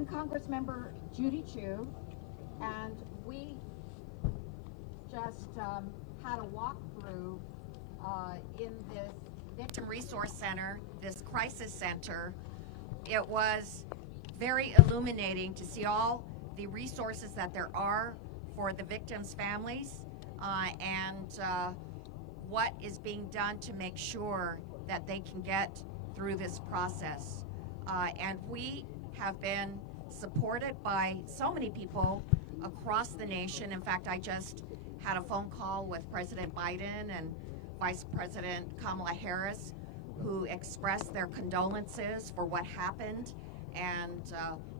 I'm Congressmember Judy Chu, and we just had a walkthrough in this Victim Resource Center, this crisis center. It was very illuminating to see all the resources that there are for the victims' families and what is being done to make sure that they can get through this process. And we have been supported by so many people across the nation. In fact, I just had a phone call with President Biden and Vice President Kamala Harris, who expressed their condolences for what happened and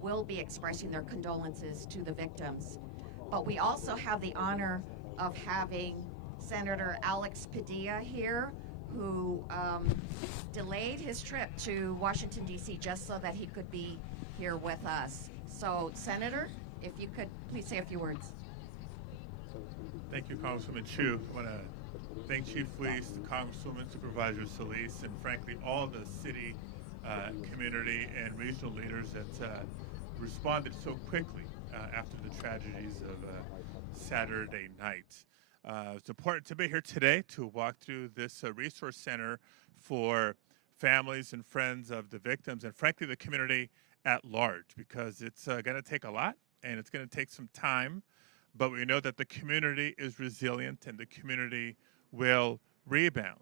will be expressing their condolences to the victims. But we also have the honor of having Senator Alex Padilla here, who delayed his trip to Washington, D.C. just so that he could be here with us. So, Senator, if you could please say a few words. Thank you, Congresswoman Chu. I want to thank Chief Fleece, Congresswoman Supervisor Solis, and frankly all the city, community, and regional leaders that responded so quickly after the tragedies of Saturday night. It's important to be here today to walk through this resource center for families and friends of the victims and frankly the community at large, because it's going to take a lot and it's going to take some time, but we know that the community is resilient and the community will rebound.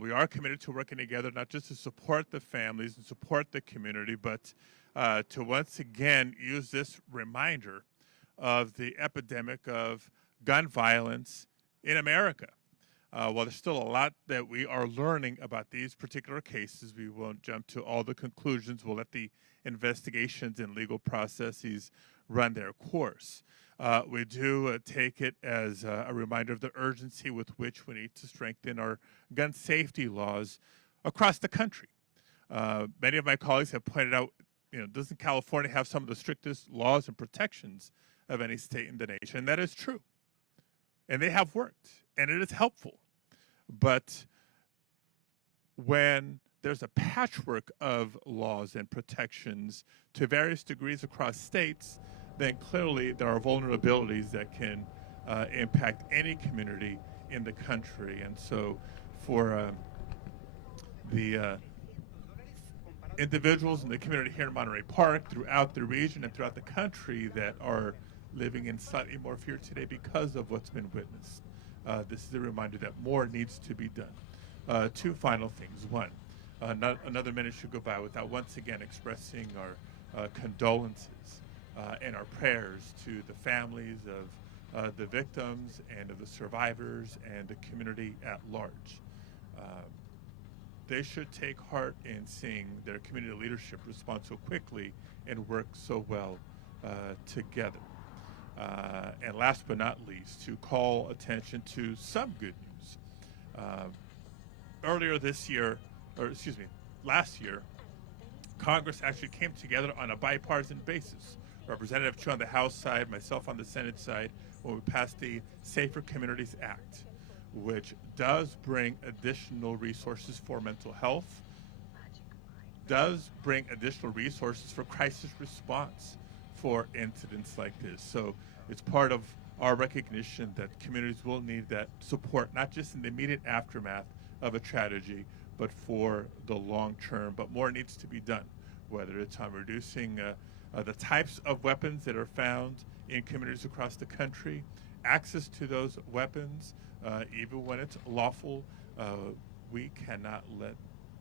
We are committed to working together not just to support the families and support the community, but to once again use this reminder of the epidemic of gun violence in America. While there's still a lot that we are learning about these particular cases, we won't jump to all the conclusions. We'll let the investigations and legal processes run their course. We do take it as a reminder of the urgency with which we need to strengthen our gun safety laws across the country. Many of my colleagues have pointed out, doesn't California have some of the strictest laws and protections of any state in the nation? And that is true. And they have worked, and it is helpful. But when there's a patchwork of laws and protections to various degrees across states, then clearly there are vulnerabilities that can impact any community in the country. And so for the individuals in the community here in Monterey Park, throughout the region and throughout the country that are living in slightly more fear today because of what's been witnessed, this is a reminder that more needs to be done. Two final things. One, not another minute should go by without once again expressing our condolences and our prayers to the families of the victims and of the survivors and the community at large. They should take heart in seeing their community leadership respond so quickly and work so well together. And last but not least, to call attention to some good news. Earlier this year, last year, Congress actually came together on a bipartisan basis. Representative Chu on the House side, myself on the Senate side, when we passed the Safer Communities Act, which does bring additional resources for mental health, does bring additional resources for crisis response for incidents like this. So it's part of our recognition that communities will need that support, not just in the immediate aftermath of a tragedy, but for the long term. But more needs to be done, whether it's on reducing the types of weapons that are found in communities across the country, access to those weapons, even when it's lawful. We cannot let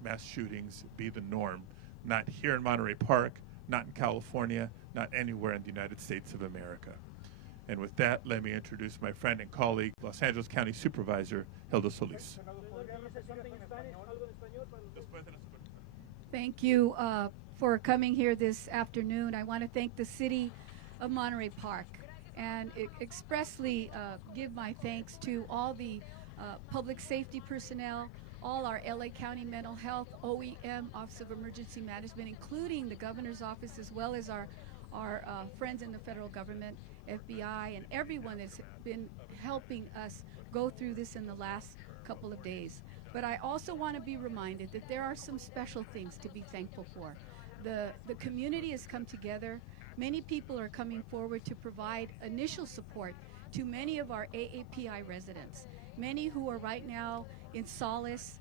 mass shootings be the norm, not here in Monterey Park, not in California, not anywhere in the United States of America. And with that, let me introduce my friend and colleague, Los Angeles County Supervisor Hilda Solis. Thank you for coming here this afternoon. I want to thank the city of Monterey Park and expressly give my thanks to all the public safety personnel, all our LA County Mental Health, OEM, Office of Emergency Management, including the governor's office, as well as our friends in the federal government, FBI, and everyone that's been helping us go through this in the last couple of days. But I also want to be reminded that there are some special things to be thankful for. The community has come together. Many people are coming forward to provide initial support to many of our AAPI residents, many who are right now in solace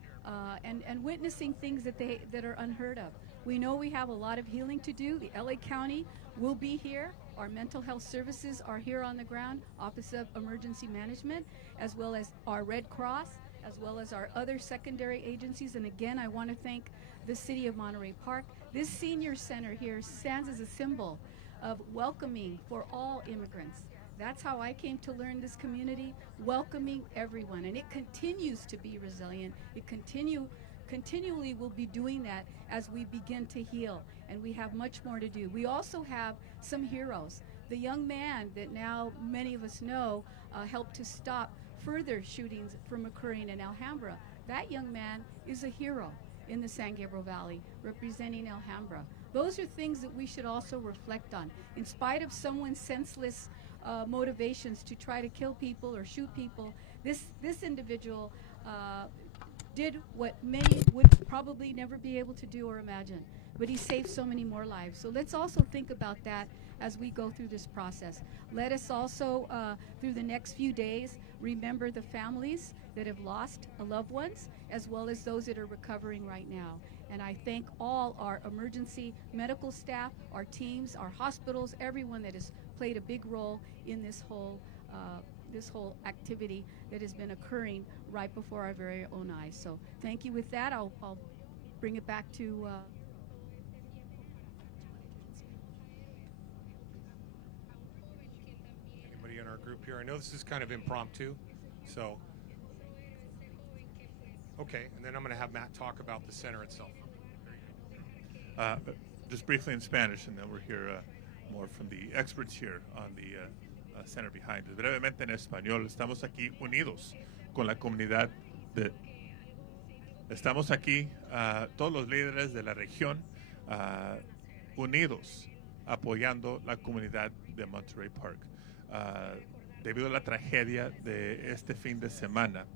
and witnessing things that are unheard of. We know we have a lot of healing to do. The LA County will be here. Our mental health services are here on the ground, Office of Emergency Management, as well as our Red Cross, as well as our other secondary agencies. And again, I want to thank the City of Monterey Park. This senior center here stands as a symbol of welcoming for all immigrants. That's how I came to learn this community, welcoming everyone. And it continues to be resilient. It continually will be doing that as we begin to heal, and we have much more to do. We also have some heroes. The young man that now many of us know helped to stop further shootings from occurring in Alhambra. That young man is a hero in the San Gabriel Valley, representing Alhambra. Those are things that we should also reflect on. In spite of someone's senseless motivations to try to kill people or shoot people, this individual did what many would probably never be able to do or imagine, but he saved so many more lives. So let's also think about that as we go through this process. Let us also, through the next few days, remember the families that have lost loved ones, as well as those that are recovering right now. And I thank all our emergency medical staff, our teams, our hospitals, everyone that has played a big role in this whole activity that has been occurring right before our very own eyes. So thank you. With that, I'll bring it back to anybody in our group here. I know this is kind of impromptu, so okay, and then I'm going to have Matt talk about the center itself. Just briefly in Spanish, and then we'll hear more from the experts here on the center behind us. Brevemente en español, estamos aquí unidos con la comunidad estamos aquí, todos los líderes de la región, unidos, apoyando la comunidad de Monterey Park. Debido a la tragedia de este fin de semana,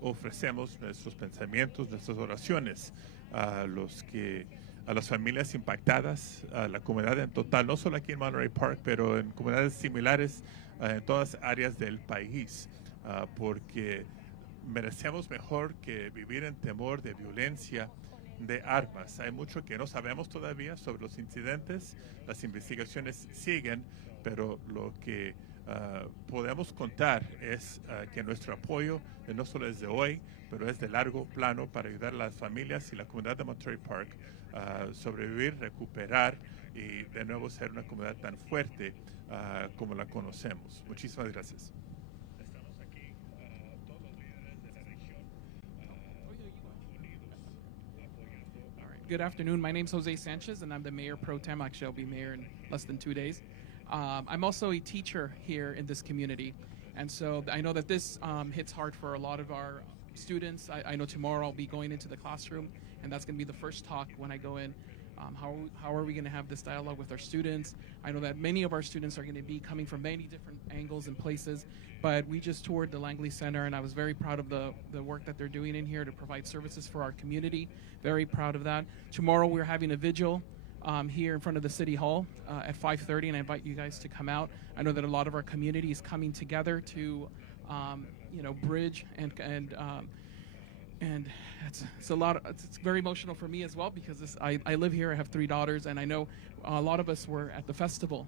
ofrecemos nuestros pensamientos, nuestras oraciones a las familias impactadas, a la comunidad en total, no solo aquí en Monterey Park, pero en comunidades similares en todas áreas del país, porque merecemos mejor que vivir en temor de violencia, de armas. Hay mucho que no sabemos todavía sobre los incidentes, las investigaciones siguen, pero lo que podemos contar es que nuestro apoyo no solo es de hoy, pero es de largo plano para ayudar a las familias y la comunidad de Monterey Park a sobrevivir, recuperar y de nuevo ser una comunidad tan fuerte como la conocemos. Muchísimas gracias. Estamos aquí, todos los líderes de la región, unidos, apoyando. All right. Good afternoon. My name's Jose Sanchez, and I'm the mayor pro tem. Actually, I'll be mayor in less than 2 days. I'm also a teacher here in this community, and so I know that this hits hard for a lot of our students. I know tomorrow I'll be going into the classroom, and that's going to be the first talk when I go in. How are we going to have this dialogue with our students? I know that many of our students are going to be coming from many different angles and places, but we just toured the Langley Center, and I was very proud of the work that they're doing in here to provide services for our community. Very proud of that. Tomorrow we're having a vigil here in front of the City Hall at 5:30, and I invite you guys to come out. I know that a lot of our community is coming together to, bridge and it's a lot. It's very emotional for me as well because I live here. I have 3 daughters, and I know a lot of us were at the festival,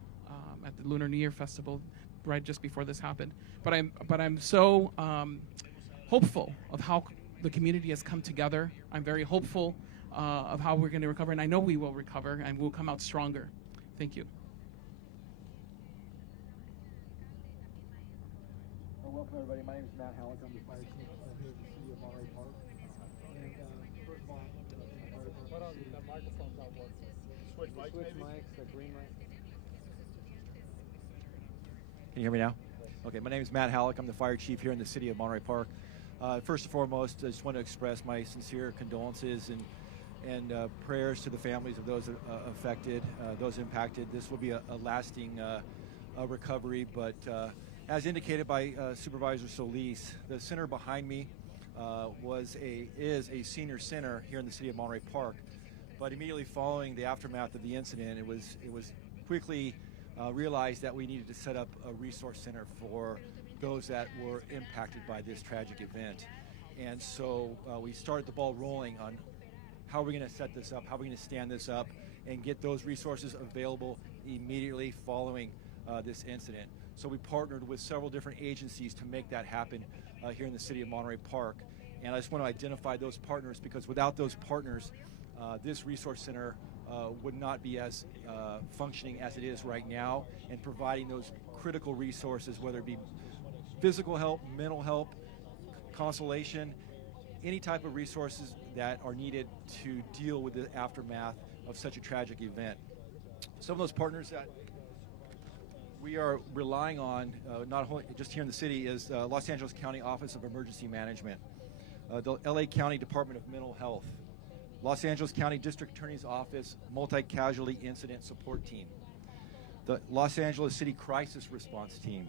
at the Lunar New Year festival, right just before this happened. But I'm so hopeful of how the community has come together. I'm very hopeful of how we're going to recover, and I know we will recover, and we'll come out stronger. Thank you. Well, welcome everybody. My name is Matt Halleck. I'm the fire chief here in the city of Monterey Park. And first of all, hold on, that microphone's not working. Switch mics, the green mic. Can you hear me now? Okay, my name is Matt Halleck. I'm the fire chief here in the city of Monterey Park. First and foremost, I just want to express my sincere condolences and prayers to the families of those affected, those impacted. This will be a lasting recovery, but as indicated by Supervisor Solis, the center behind me is a senior center here in the city of Monterey Park. But immediately following the aftermath of the incident, it was quickly realized that we needed to set up a resource center for those that were impacted by this tragic event. And so we started the ball rolling on how are we going to set this up, how are we going to stand this up, and get those resources available immediately following this incident. So we partnered with several different agencies to make that happen here in the city of Monterey Park. And I just want to identify those partners, because without those partners, this resource center would not be as functioning as it is right now, and providing those critical resources, whether it be physical help, mental help, consolation, any type of resources that are needed to deal with the aftermath of such a tragic event. Some of those partners that we are relying on, not only just here in the city, is Los Angeles County Office of Emergency Management, the LA County Department of Mental Health, Los Angeles County District Attorney's Office Multi-Casualty Incident Support Team, the Los Angeles City Crisis Response Team,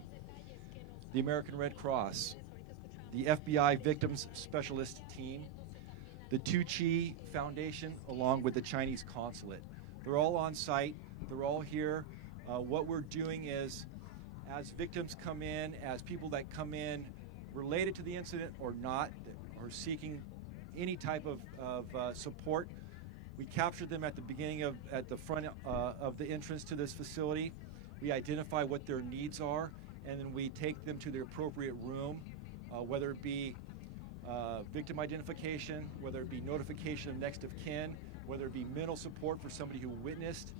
the American Red Cross, the FBI Victims Specialist Team, the Tucci Foundation, along with the Chinese Consulate. They're all on site. They're all here. What we're doing is, as victims come in, as people that come in related to the incident or not, or seeking any type of support, we capture them at the beginning at the front of the entrance to this facility. We identify what their needs are, and then we take them to the appropriate room, whether it be victim identification, whether it be notification of next of kin, whether it be mental support for somebody who witnessed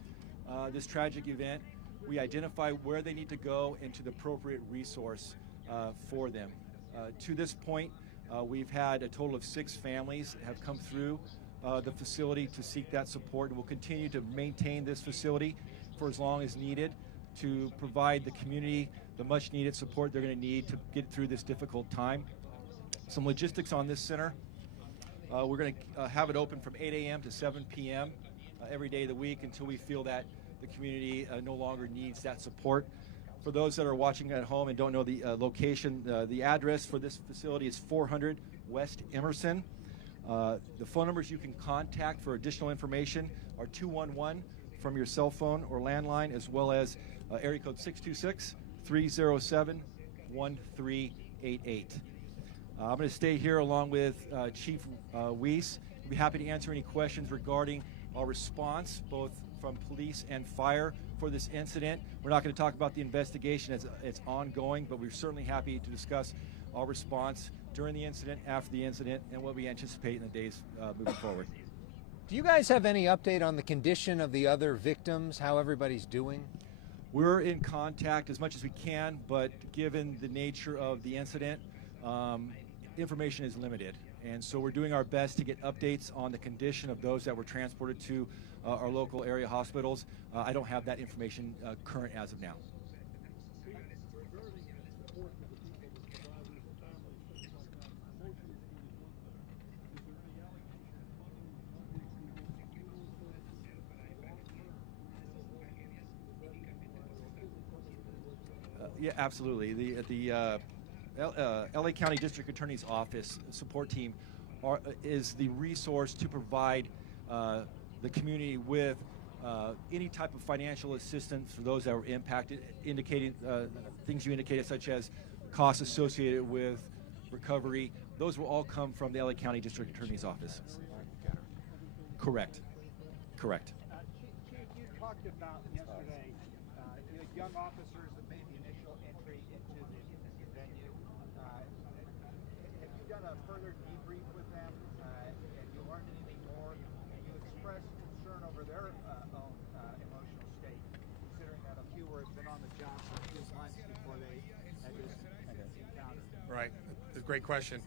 this tragic event. We identify where they need to go and to the appropriate resource for them. To this point, we've had a total of 6 families have come through the facility to seek that support, and we'll continue to maintain this facility for as long as needed to provide the community the much needed support they're going to need to get through this difficult time. Some logistics on this center. We're going to have it open from 8 a.m. to 7 p.m. Every day of the week until we feel that the community no longer needs that support. For those that are watching at home and don't know the location, the address for this facility is 400 West Emerson. The phone numbers you can contact for additional information are 211 from your cell phone or landline, as well as area code 626-307-1388. I'm going to stay here along with Chief Weiss. We'll be happy to answer any questions regarding our response, both from police and fire, for this incident. We're not going to talk about the investigation as it's ongoing, but we're certainly happy to discuss our response during the incident, after the incident, and what we anticipate in the days moving forward. Do you guys have any update on the condition of the other victims, how everybody's doing? We're in contact as much as we can, but given the nature of the incident, information is limited. And so we're doing our best to get updates on the condition of those that were transported to our local area hospitals. I don't have that information current as of now. Yeah, absolutely. The LA County District Attorney's Office support team is the resource to provide the community with any type of financial assistance for those that were impacted, indicating things you indicated, such as costs associated with recovery. Those will all come from the LA County District Attorney's Office. Correct. Correct. Chief, you talked about yesterday young officers that made the initial entry into the venue. Have you done a further debrief with them? Have you learned anything more? And you expressed concern over their own emotional state, considering that a few have been on the job for a few months before they had this encounter. Right. That's a great question.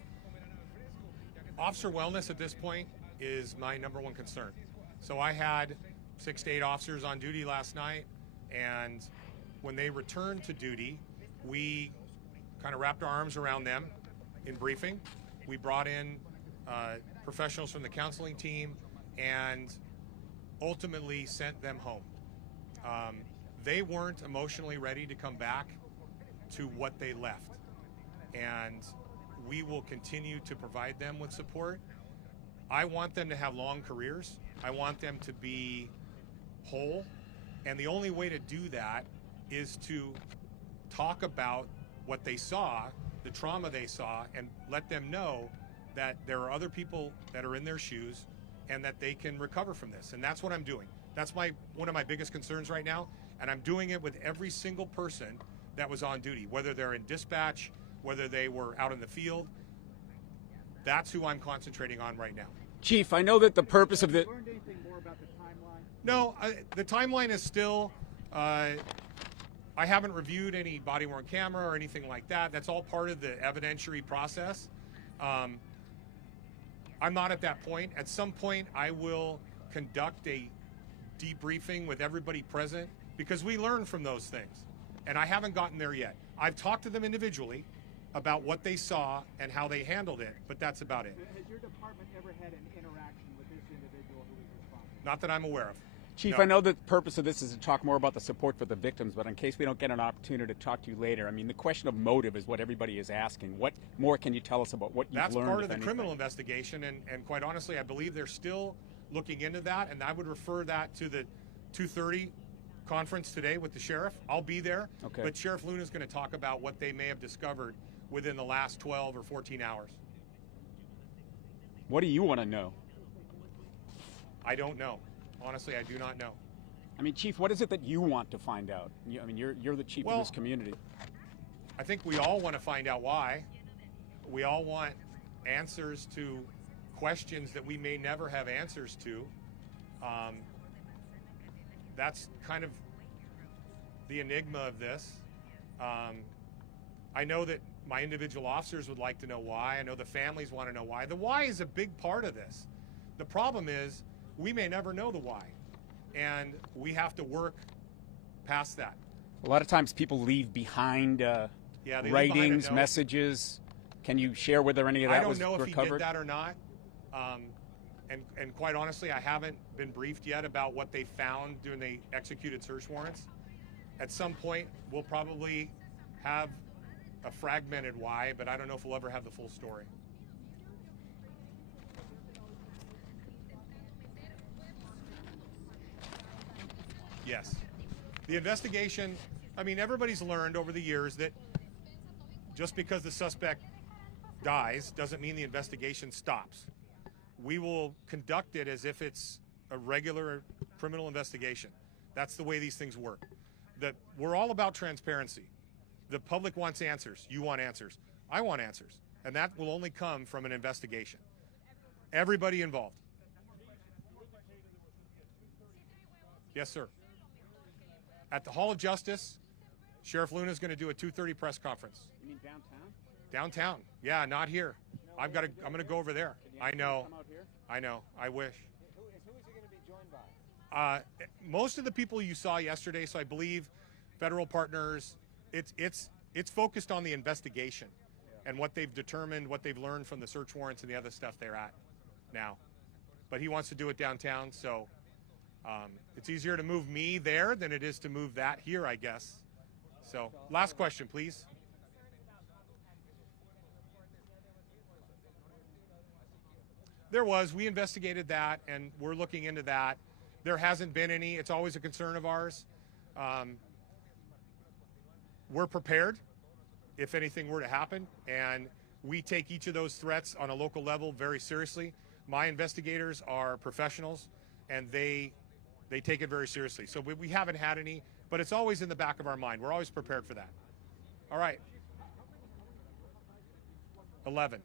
Officer wellness at this point is my #1 concern. So I had 6 to 8 officers on duty last night, and when they returned to duty, we kind of wrapped our arms around them in briefing. We brought in professionals from the counseling team and ultimately sent them home. They weren't emotionally ready to come back to what they left, and we will continue to provide them with support. I want them to have long careers. I want them to be whole. And the only way to do that is to talk about what they saw, the trauma they saw, and let them know that there are other people that are in their shoes and that they can recover from this. And that's what I'm doing. That's one of my biggest concerns right now. And I'm doing it with every single person that was on duty, whether they're in dispatch, whether they were out in the field. That's who I'm concentrating on right now. Chief, I know that the purpose of the... Have you learned anything more about the timeline? No, the timeline is still, I haven't reviewed any body-worn camera or anything like that. That's all part of the evidentiary process. I'm not at that point. At some point, I will conduct a debriefing with everybody present because we learn from those things. And I haven't gotten there yet. I've talked to them individually about what they saw and how they handled it, but that's about it. Has your department ever had an interaction with this individual who was responsible? Not that I'm aware of. Chief, No. I know the purpose of this is to talk more about the support for the victims, but in case we don't get an opportunity to talk to you later, I mean, the question of motive is what everybody is asking. What more can you tell us about what you've That's learned? part of if the anything? criminal investigation, and quite honestly, I believe they're still looking into that, and I would refer that to the 2:30 conference today with the sheriff. I'll be there, Okay. but Sheriff Luna is going to talk about what they may have discovered within the last 12 or 14 hours. What do you want to know? I don't know. Honestly, I do not know. I mean, Chief, what is it that you want to find out? I mean, you're the chief of Well, this community. I think we all want to find out why. We all want answers to questions that we may never have answers to. That's kind of the enigma of this. I know that my individual officers would like to know why. I know the families want to know why. The why is a big part of this. The problem is we may never know the why, and we have to work past that. A lot of times people leave behind Yeah, they leave behind a writings, note. messages. Can you share whether any of I that don't was know if recovered? he did that or not. And quite honestly, I haven't been briefed yet about what they found during the executed search warrants. At some point, we'll probably have a fragmented why, but I don't know if we'll ever have the full story. Yes. The investigation, I mean, everybody's learned over the years that just because the suspect dies doesn't mean the investigation stops. We will conduct it as if it's a regular criminal investigation. That's the way these things work. We're all about transparency. The public wants answers. You want answers. I want answers. And that will only come from an investigation. Everybody involved. Yes, sir. At the Hall of Justice, Sheriff Luna is going to do a 2:30 press conference. You mean downtown? Downtown. Yeah, not here. I'm going to go over there. I know. Come out here? I know. I wish. Who is he going to be joined by? Most of the people you saw yesterday, so I believe federal partners, it's focused on the investigation and what they've determined, what they've learned from the search warrants and the other stuff they're at now. But he wants to do it downtown, so it's easier to move me there than it is to move that here, I guess. So, last question, please. There was. We investigated that, and we're looking into that. There hasn't been any. It's always a concern of ours. We're prepared if anything were to happen, and we take each of those threats on a local level very seriously. My investigators are professionals, and they take it very seriously. So we haven't had any, but it's always in the back of our mind. We're always prepared for that. All right. 11.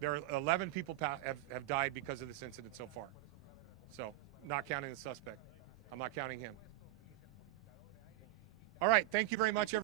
There are 11 people have died because of this incident so far. So, not counting the suspect. I'm not counting him. All right. Thank you very much, everyone.